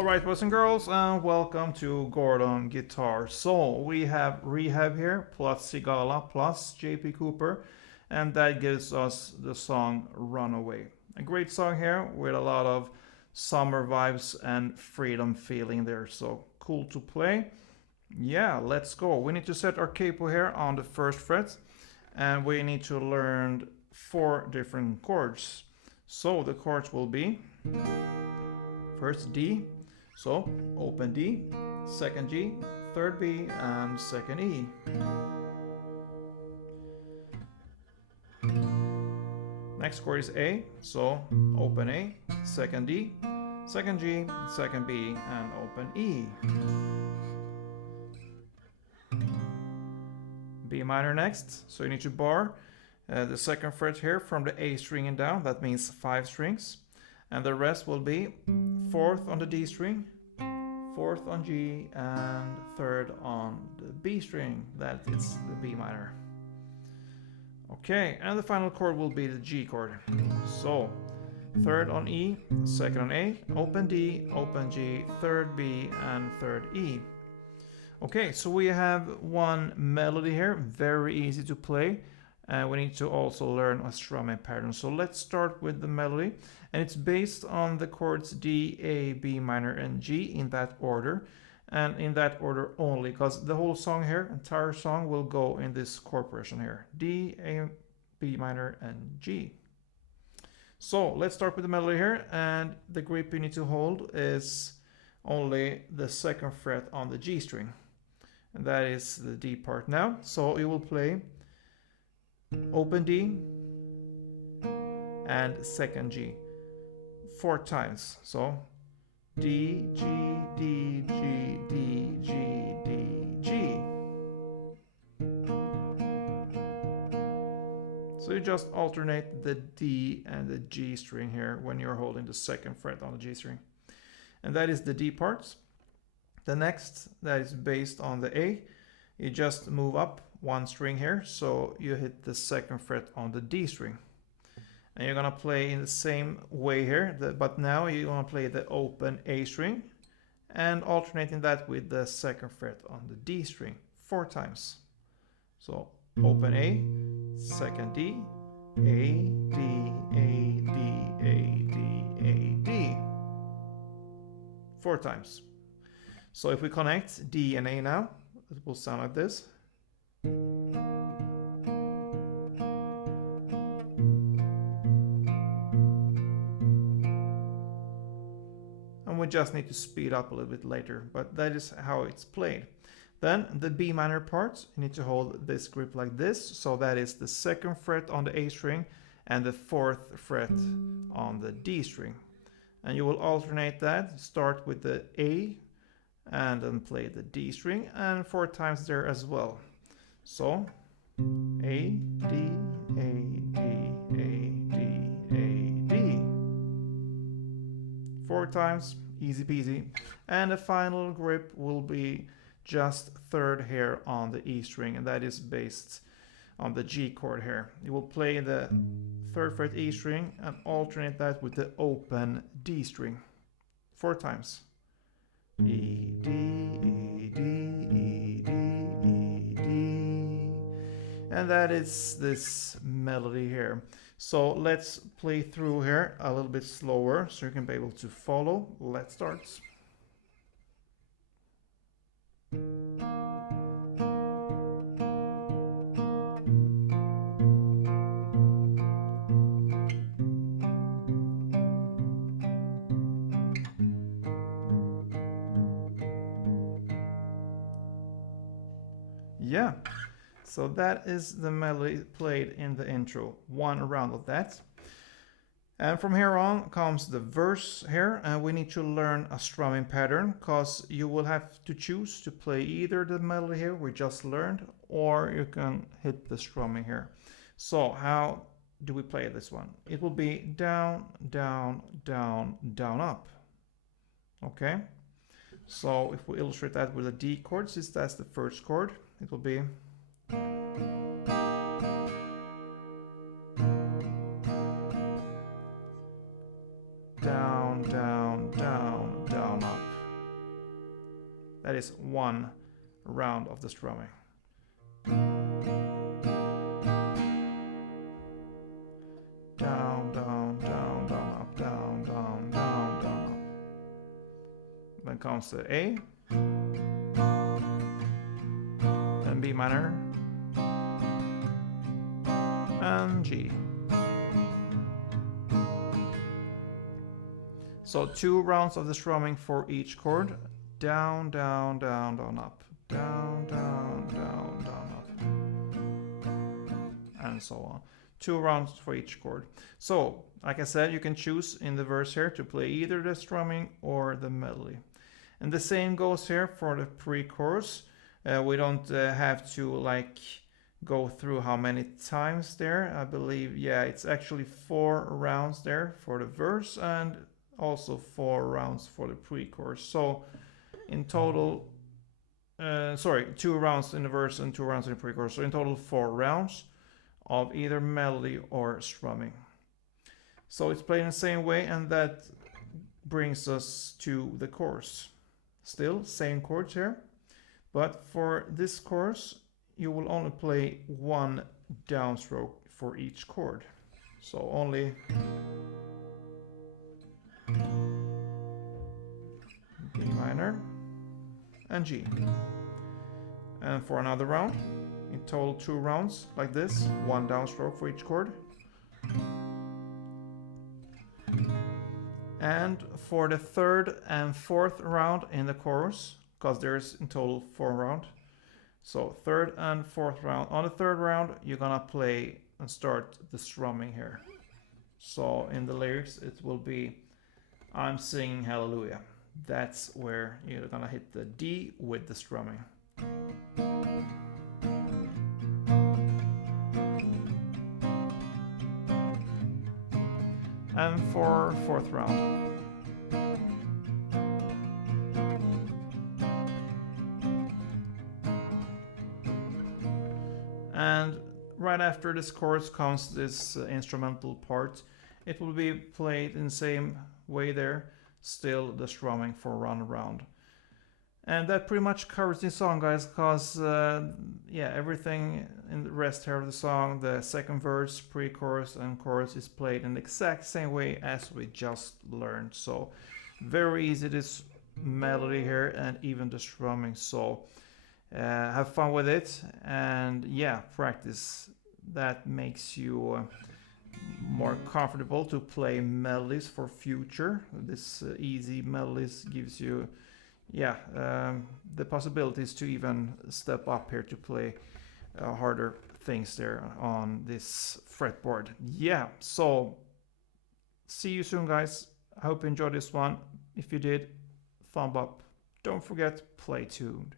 Alright, boys and girls, and welcome to Gordon Guitar. So we have R3HAB here, plus Sigala, plus JP Cooper, and that gives us the song Runaway. A great song here with a lot of summer vibes and freedom feeling there, so cool to play. Yeah, let's go. We need to set our capo here on the first fret, and we need to learn 4 different chords. So the chords will be first D, so open D, second G, third B, and second E. Next chord is A, so open A, second D, second G, second B, and open E. B minor next, so you need to bar the second fret here from the A string and down, that means 5 strings. And the rest will be 4th on the D string, 4th on G, and 3rd on the B string, that is the B minor. Okay, and the final chord will be the G chord. So 3rd on E, 2nd on A, open D, open G, 3rd B, and 3rd E. Okay, so we have one melody here, very easy to play. We need to also learn a strumming pattern. So let's start with the melody, and it's based on the chords D, A, B minor, and G in that order, and in that order only, because the whole song here, entire song, will go in this chord progression here: D, A, B minor, and G. So let's start with the melody here, and the grip you need to hold is only the 2nd fret on the G string, and that is the D part now. So you will play open D and 2nd G 4 times. So D, G, D, G, D, G, D, G. So you just alternate the D and the G string here when you're holding the 2nd fret on the G string. And that is the D part. The next, that is based on the A, you just move up 1 string here, so you hit the 2nd fret on the D string. And you're gonna play in the same way here, but now you're gonna play the open A string and alternating that with the 2nd fret on the D string 4 times. So open A, 2nd D, A, D, A, D, A, D, A, D. 4 times. So if we connect D and A now, it will sound like this. And we just need to speed up a little bit later, but that is how it's played. Then the B minor part, you need to hold this grip like this, so that is the 2nd fret on the A string and the 4th fret on the D string. And you will alternate that, start with the A and then play the D string, and 4 times there as well. So A, D, A, D, A, D, A, D. 4 times, easy peasy. And the final grip will be just 3rd here on the E string, and that is based on the G chord here. You will play the 3rd fret E string and alternate that with the open D string 4 times. E, D, E, D, E, D, E, D. And that is this melody here. So let's play through here a little bit slower so you can be able to follow. Let's start. Yeah, so that is the melody played in the intro, 1 round of that. And from here on comes the verse here, and we need to learn a strumming pattern, because you will have to choose to play either the melody here we just learned, or you can hit the strumming here. So how do we play this one? It will be down, down, down, down, up. Okay, so if we illustrate that with a D chord, since that's the first chord, it will be down, down, down, down, up. That is one round of the strumming. Down, down, down, down, up, down, down, down, down, up. Then comes the A, then B minor, and G. So 2 rounds of the strumming for each chord. Down, down, down, down, up. Down, down, down, down, up. And so on. 2 rounds for each chord. So, like I said, you can choose in the verse here to play either the strumming or the melody. And the same goes here for the pre-chorus. We don't have to like go through how many times there. I believe, yeah, it's actually 4 rounds there for the verse and also 4 rounds for the pre-chorus. So in total, 2 rounds in the verse and 2 rounds in the pre-chorus. So in total 4 rounds of either melody or strumming. So it's played in the same way, and that brings us to the chorus. Still same chords here, but for this chorus you will only play 1 downstroke for each chord. So only B minor and G. And for another round, in total 2 rounds like this, 1 downstroke for each chord. And for the 3rd and 4th round in the chorus, because there's in total 4 rounds. So 3rd and 4th round. On the 3rd round, you're gonna play and start the strumming here. So in the lyrics, it will be, I'm singing hallelujah. That's where you're gonna hit the D with the strumming. And for 4th round. And right after this chorus comes this instrumental part. It will be played in the same way there, still the strumming for Run Around. And that pretty much covers the song, guys, because yeah, everything in the rest here of the song, the 2nd verse, pre-chorus and chorus is played in the exact same way as we just learned. So very easy, this melody here and even the strumming. So have fun with it, and yeah, practice. That makes you more comfortable to play melodies for future. This easy melodies gives you the possibilities to even step up here to play harder things there on this fretboard. Yeah, so see you soon, guys. I hope you enjoyed this one. If you did, thumb up. Don't forget, play tuned.